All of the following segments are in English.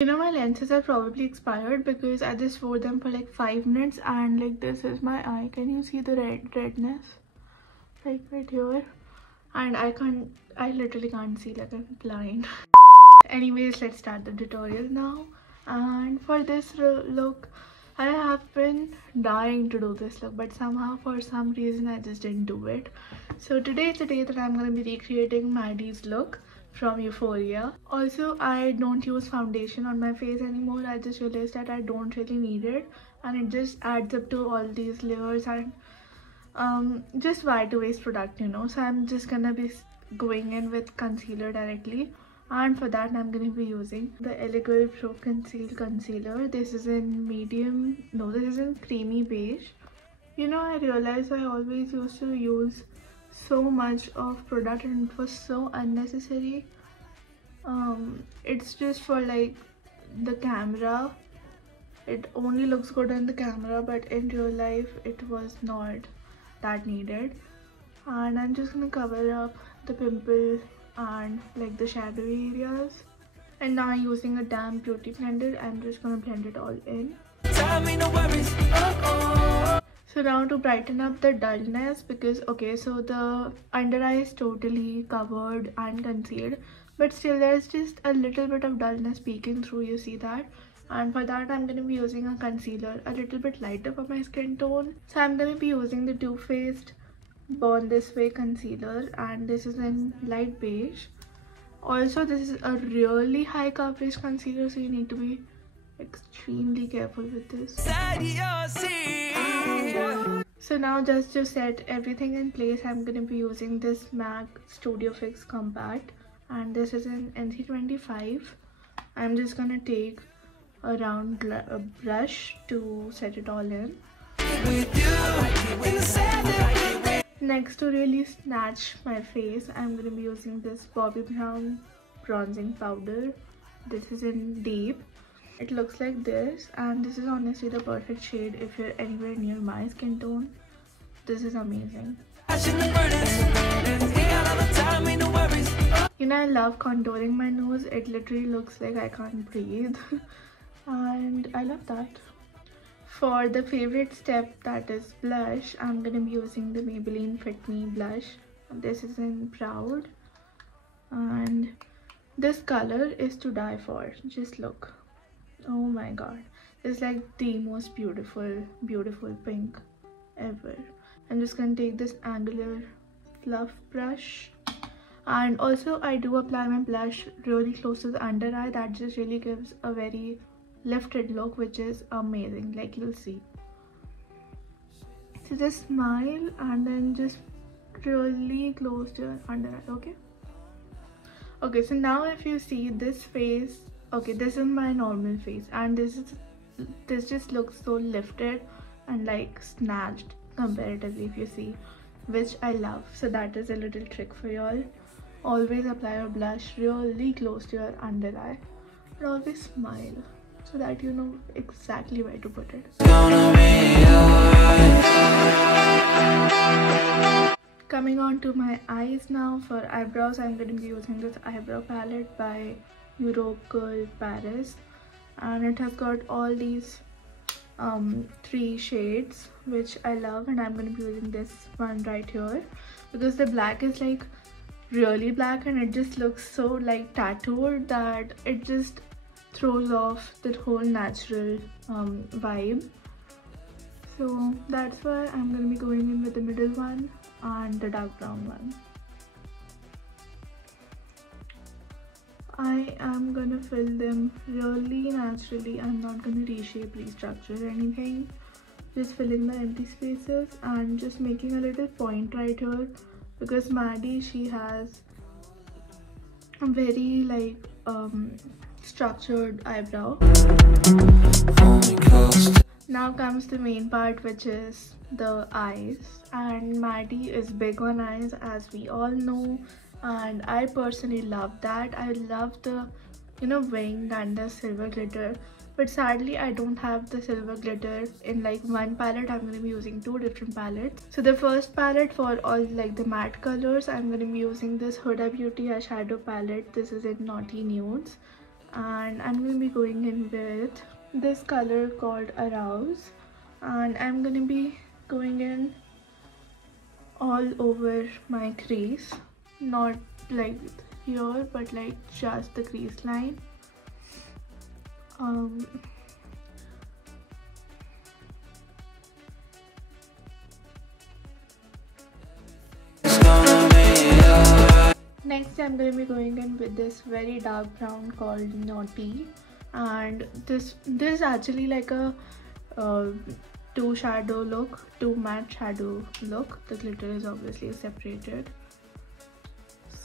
You know, my lenses are probably expired because I just wore them for like 5 minutes, and like this is my eye. Can you see the redness? Like right here. And I literally can't see, like I'm blind. Anyways, let's start the tutorial now. And for this look, I have been dying to do this look, but somehow for some reason I just didn't do it. So today is the day that I'm going to be recreating Maddy's look from Euphoria. Also, I don't use foundation on my face anymore. I just realized that I don't really need it, and it just adds up to all these layers and just why to waste product, you know. So I'm just gonna be going in with concealer directly, and for that I'm gonna be using the Eyelashes Pro Conceal Concealer. This is in medium, no, this is in creamy beige. You know, I realized I always used to use so much of product and it was so unnecessary. It's just for like the camera. It only looks good in the camera, but in real life it was not that needed. And I'm just gonna cover up the pimple and like the shadowy areas. And now using a damp beauty blender, I'm just gonna blend it all in. So now to brighten up the dullness, because okay, so the under eye is totally covered and concealed, but still there's just a little bit of dullness peeking through, you see that? And for that I'm going to be using a concealer a little bit lighter for my skin tone. So I'm going to be using the Too Faced Born This Way concealer, and this is in light beige. Also, this is a really high coverage concealer, so you need to be extremely careful with this. So now just to set everything in place, I'm going to be using this MAC Studio Fix Compact, and this is in NC25. I'm just going to take a round brush to set it all in. Next, to really snatch my face, I'm going to be using this Bobbi Brown bronzing powder. This is in deep. It looks like this, and this is honestly the perfect shade if you're anywhere near my skin tone. This is amazing. You know, I love contouring my nose. It literally looks like I can't breathe. And I love that. For the favorite step, that is blush, I'm gonna be using the Maybelline Fit Me blush. This is in Proud, and this color is to die for. Just look. Oh my god, it's like the most beautiful pink ever. I'm just gonna take this angular fluff brush, and also I do apply my blush really close to the under eye. That just really gives a very lifted look, which is amazing, like you'll see. So just smile and then just really close to your under eye. Okay, so now if you see this face, okay, this is my normal face, and this just looks so lifted and like snatched comparatively, if you see, which I love. So that is a little trick for y'all. Always apply your blush really close to your under eye, and always smile, so that you know exactly where to put it. Coming on to my eyes now. For eyebrows, I'm going to be using this eyebrow palette by Maddy Perez, and it has got all these 3 shades which I love, and I'm going to be using this one right here because the black is like really black and it just looks so like tattooed that it just throws off the whole natural vibe. So that's why I'm going to be going in with the middle one and the dark brown one. I am going to fill them really naturally. I'm not going to reshape, restructure anything. Just filling the empty spaces and just making a little point right here, because Maddy, she has a very like structured eyebrow. Now comes the main part, which is the eyes, and Maddy is big on eyes, as we all know, and I personally love that. I love the wing and the silver glitter, but sadly I don't have the silver glitter in like one palette. I'm going to be using 2 different palettes. So the first palette, for all like the matte colors, I'm going to be using this Huda Beauty eyeshadow palette. This is in Naughty Nudes, and I'm going to be going in with this color called Arouse, and I'm going to be going in all over my crease, not like here but like just the crease line. Next I'm going to be going in with this very dark brown called Naughty, and this is actually like a two shadow look, two matte shadow look. The glitter is obviously separated.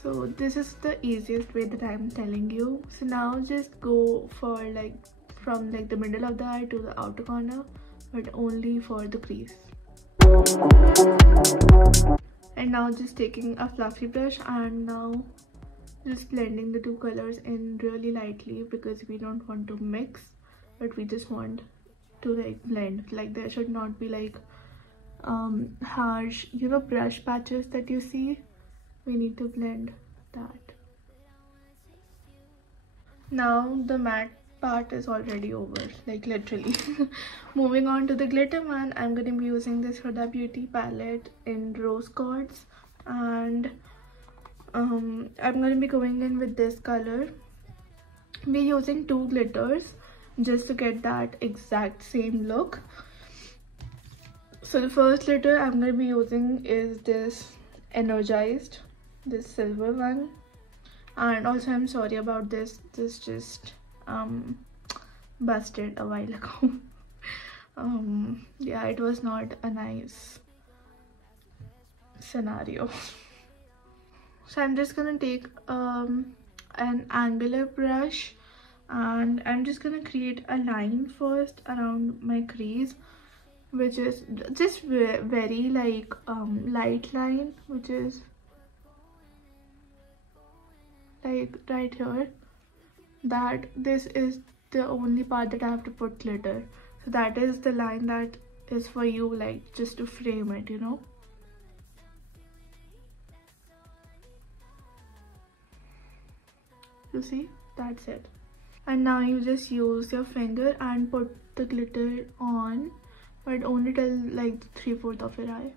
So this is the easiest way that I'm telling you. So now just go for like from like the middle of the eye to the outer corner, but only for the crease. And now just taking a fluffy brush and now just blending the two colors in really lightly, because we don't want to mix, but we just want to like blend. Like there should not be like harsh, you know, brush patches that you see. We need to blend that. Now the matte part is already over, like literally. Moving on to the glitter one, I'm going to be using this Huda Beauty palette in Rose Quartz, and I'm going to be going in with this color. We're using two glitters just to get that exact same look. So the first glitter I'm going to be using is this Energized, this silver one. And also I'm sorry about this just busted a while ago. Yeah, it was not a nice scenario. So I'm just gonna take an angular brush, and I'm just gonna create a line first around my crease, which is just very like light line, which is like right here. That this is the only part that I have to put glitter, so that is the line that is for you, like just to frame it, you know. You see, that's it. And now you just use your finger and put the glitter on, but only till like 3/4 of your eye.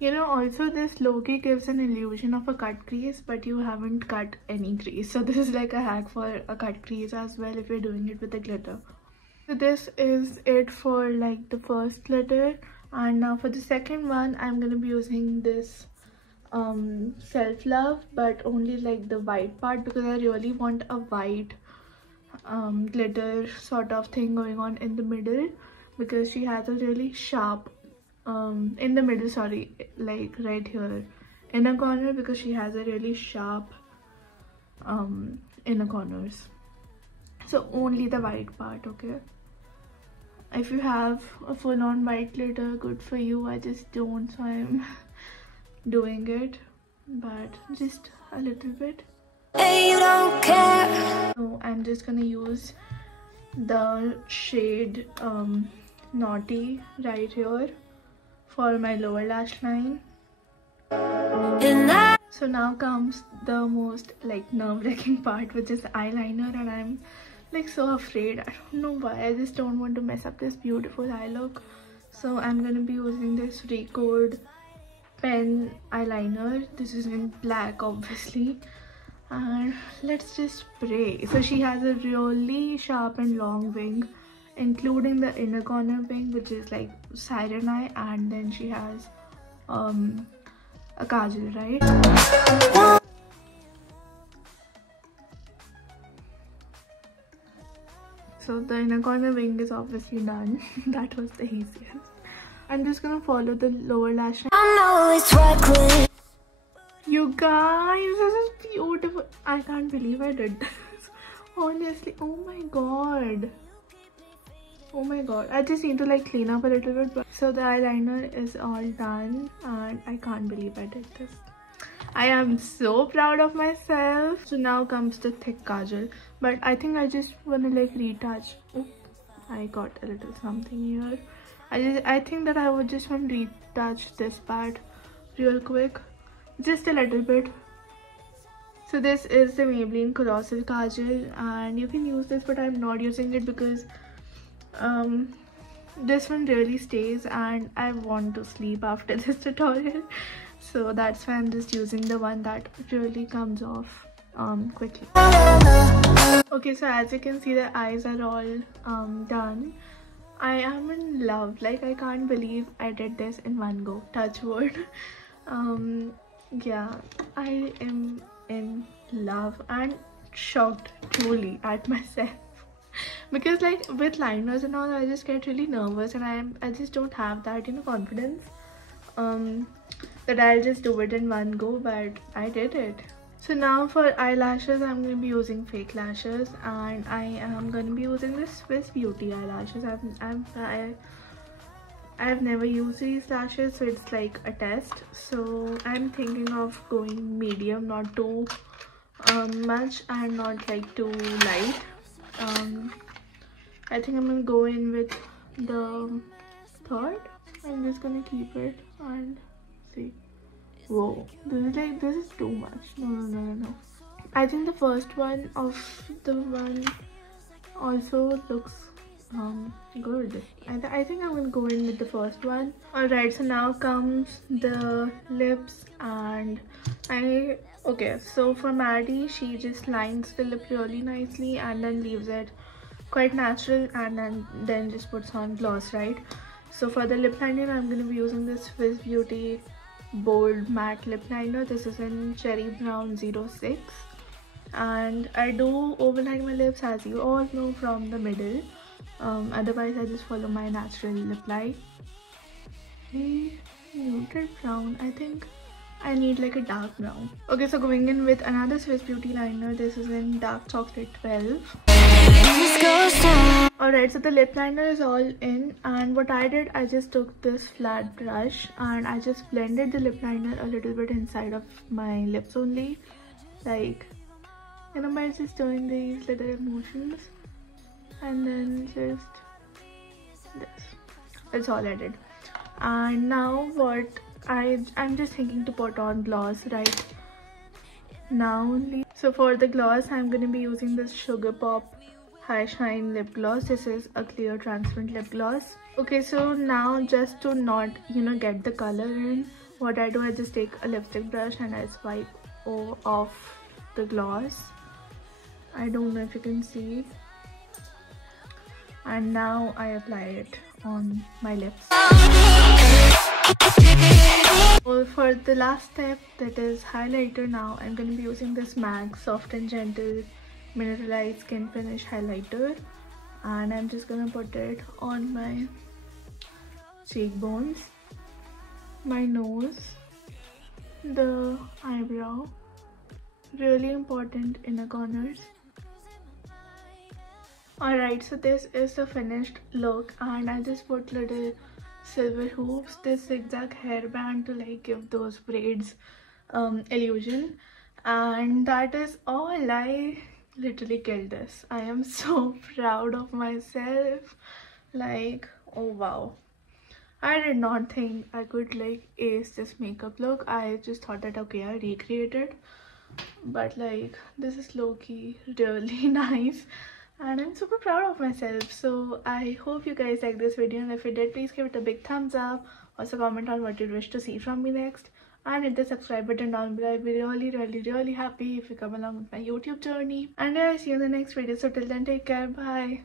You know, also this low-key gives an illusion of a cut crease, but you haven't cut any crease. So this is like a hack for a cut crease as well if you're doing it with the glitter. So this is it for like the first glitter, and now for the second one I'm going to be using this Self Love, but only like the white part, because I really want a white glitter sort of thing going on in the middle, because she has a really sharp in the middle, sorry, like right here inner corner, because she has a really sharp inner corners. So only the white part, okay? If you have a full-on white glitter, good for you. I just don't, so I'm doing it, but just a little bit. Hey, you don't care. So I'm just gonna use the shade Naughty right here for my lower lash line. So now comes the most like nerve-wracking part, which is eyeliner, and I'm like so afraid. I don't know why. I just don't want to mess up this beautiful eye look. So I'm gonna be using this Recode Pen Eyeliner. This is in black, obviously, and let's just spray. So she has a really sharp and long wing, including the inner corner wing, which is like siren eye, and then she has a kajal, right? So the inner corner wing is obviously done. That was the easiest. I'm just gonna follow the lower lash line. I know it's reckless. You guys, this is beautiful. I can't believe I did this. Honestly, oh my god. Oh my god, I just need to like clean up a little bit. But so the eyeliner is all done, and I can't believe I did this. I am so proud of myself. So now comes the thick kajal, but I think I just wanna like retouch. Oh, I got a little something here. I think that I would just want to retouch this part real quick, just a little bit. So this is the Maybelline Colossal Kajal, and you can use this, but I'm not using it because this one really stays and I want to sleep after this tutorial. So that's why I'm just using the one that really comes off quickly. Okay, so as you can see, the eyes are all done. I am in love. Like, I can't believe I did this in one go. Touch wood. Yeah, I am in love and shocked truly at myself. Because like with liners and all, I just get really nervous and I just don't have that, you know, confidence that I'll just do it in one go, but I did it. So now for eyelashes, I'm going to be using fake lashes, and I am going to be using the Swiss Beauty eyelashes. I've never used these lashes, so it's like a test. So I'm thinking of going medium, not too much and not like too light. I think I'm gonna go in with the third. I'm just gonna keep it and see. Whoa, this is too much. No. I think the first one of the one also looks good. I think I'm gonna go in with the first one. Alright, so now comes the lips, and okay, so for Maddy, she just lines the lip really nicely and then leaves it quite natural, and then just puts on gloss, right? So for the lip liner, I'm going to be using this Swiss Beauty Bold Matte Lip Liner. This is in Cherry Brown 06, and I do overline my lips, as you all know, from the middle. Otherwise I just follow my natural lip line. Muted brown. I think I need like a dark brown. Okay, so going in with another Swiss Beauty liner. This is in Dark Chocolate 12. Alright, so the lip liner is all in, and what I did, I just took this flat brush and I just blended the lip liner a little bit inside of my lips only, like, you know, by just doing these little motions, and then just this. That's all I did. And now what I'm just thinking to put on gloss right now only. So for the gloss, I'm going to be using this Sugar Pop High Shine lip gloss. This is a clear transparent lip gloss. Okay, so now just to not, you know, get the color in, what I do, I just take a lipstick brush and I swipe off the gloss. I don't know if you can see. And now I apply it on my lips. Well, for the last step, that is highlighter, now I'm going to be using this MAC Soft and Gentle Mineralized Skin Finish highlighter, and I'm just going to put it on my cheekbones, my nose, the eyebrow, really important inner corners. Alright, so this is the finished look, and I just put little silver hoops, this zigzag hairband to like give those braids illusion, and that is all. I literally killed this. I am so proud of myself. Like, oh wow, I did not think I could like ace this makeup look. I just thought that okay, I recreated, but like this is low-key really nice. And I'm super proud of myself. So I hope you guys like this video, and if you did, please give it a big thumbs up. Also comment on what you wish to see from me next, and hit the subscribe button down below. I'd be really happy if you come along with my YouTube journey. And I see you in the next video. So till then, take care. Bye.